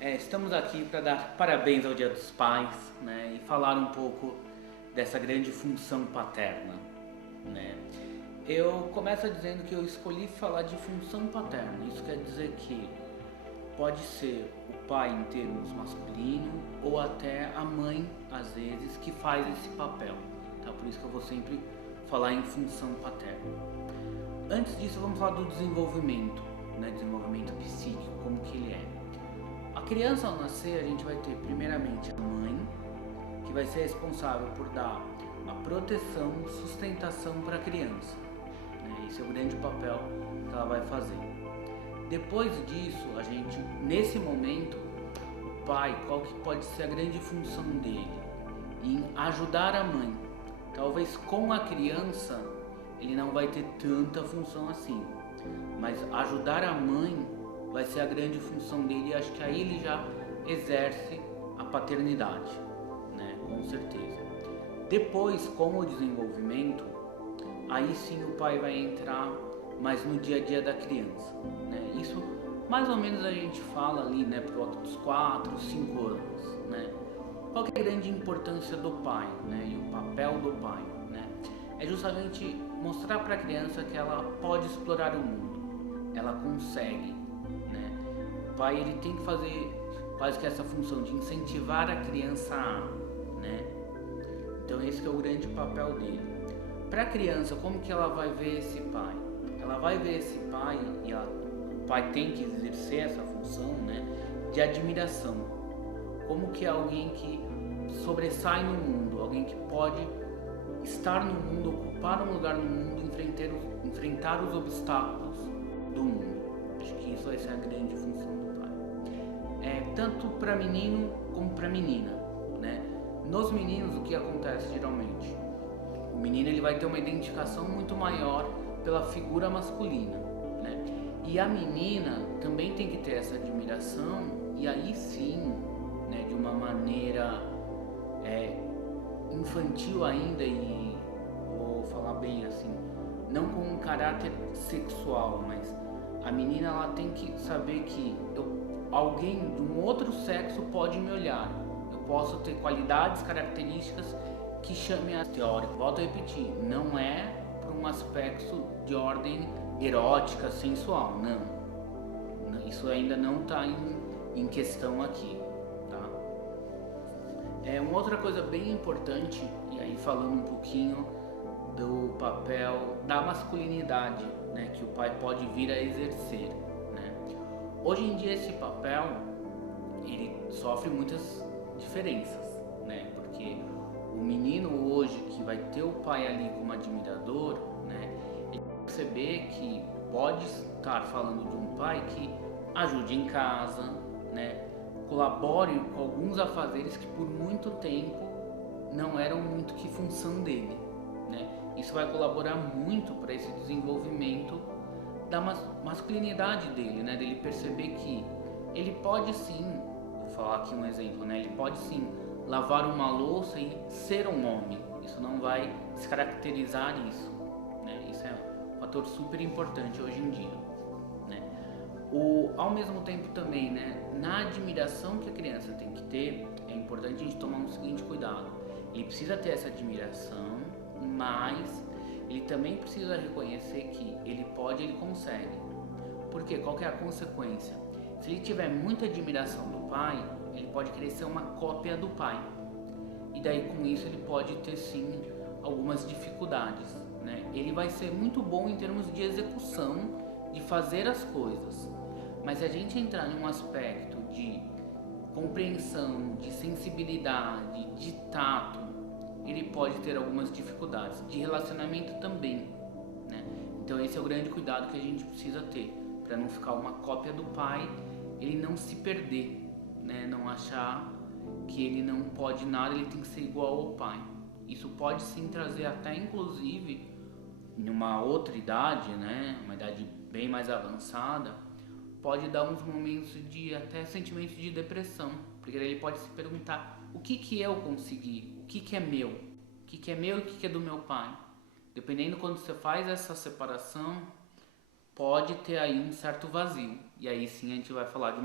Estamos aqui para dar parabéns ao Dia dos Pais, né, e falar um pouco dessa grande função paterna, né. Eu começo dizendo que eu escolhi falar de função paterna. Isso quer dizer que pode ser o pai em termos masculino ou até a mãe, às vezes, que faz esse papel. Tá? Por isso que eu vou sempre falar em função paterna. Antes disso, vamos falar do desenvolvimento, né, desenvolvimento psíquico, como que ele é. A criança ao nascer, a gente vai ter primeiramente a mãe, que vai ser responsável por dar a proteção, sustentação para a criança, né? Esse é o grande papel que ela vai fazer. Depois disso, nesse momento, o pai, qual que pode ser a grande função dele? Em ajudar a mãe. Talvez com a criança ele não vai ter tanta função assim, mas ajudar a mãe vai ser a grande função dele, e acho que aí ele já exerce a paternidade, né? Com certeza. Depois, com o desenvolvimento, aí sim o pai vai entrar mais no dia a dia da criança, né? Isso mais ou menos a gente fala ali, né, por volta dos 4, 5 anos, né? Qual que é a grande importância do pai, né? E o papel do pai, né? É justamente mostrar para a criança que ela pode explorar o mundo, ela consegue, né? O pai ele tem que fazer quase que essa função de incentivar a criança a, né? Então esse que é o grande papel dele. Para a criança, como que ela vai ver esse pai? Ela vai ver esse pai, e o pai tem que exercer essa função, né, de admiração. Como que é alguém que sobressai no mundo, alguém que pode estar no mundo, ocupar um lugar no mundo, enfrentar os obstáculos do mundo. Acho que isso vai ser a grande função do pai. Tanto para menino como para menina, né? Nos meninos, o que acontece geralmente? O menino ele vai ter uma identificação muito maior pela figura masculina, né? E a menina também tem que ter essa admiração, e aí sim, né, de uma maneira infantil ainda, e vou falar bem assim, não com um caráter sexual, mas a menina ela tem que saber que alguém de um outro sexo pode me olhar. Eu posso ter qualidades, características que chamem a teórica. Volto a repetir, não é por um aspecto de ordem erótica, sensual, não. Isso ainda não está em questão aqui, tá? Uma outra coisa bem importante, e aí falando um pouquinho do papel da masculinidade, né, que o pai pode vir a exercer, né? Hoje em dia esse papel ele sofre muitas diferenças, né? Porque o menino hoje que vai ter o pai ali como admirador, né, ele vai perceber que pode estar falando de um pai que ajude em casa, né, colabore com alguns afazeres que por muito tempo não eram muito que função dele, né? Isso vai colaborar muito para esse desenvolvimento da masculinidade dele, né? Dele perceber que ele pode sim, vou falar aqui um exemplo, né? Ele pode sim lavar uma louça e ser um homem. Isso não vai descaracterizar isso, né? Isso é um fator super importante hoje em dia, né? Ao mesmo tempo também, né, na admiração que a criança tem que ter, é importante a gente tomar um seguinte cuidado. Ele precisa ter essa admiração, mas ele também precisa reconhecer que ele pode, ele consegue. Porque qual que é a consequência? Se ele tiver muita admiração do pai, ele pode querer ser uma cópia do pai. E daí com isso ele pode ter sim algumas dificuldades, né? Ele vai ser muito bom em termos de execução, de fazer as coisas. Mas se a gente entrar num aspecto de compreensão, de sensibilidade, de tato, ele pode ter algumas dificuldades, de relacionamento também, né? Então esse é o grande cuidado que a gente precisa ter, para não ficar uma cópia do pai, ele não se perder, né? Não achar que ele não pode nada, ele tem que ser igual ao pai. Isso pode sim trazer até inclusive em uma outra idade, né? Uma idade bem mais avançada, pode dar uns momentos de até sentimento de depressão, porque ele pode se perguntar o que eu consegui, o que é meu, o que é meu e o que é do meu pai. Dependendo quando você faz essa separação, pode ter aí um certo vazio, e aí sim a gente vai falar de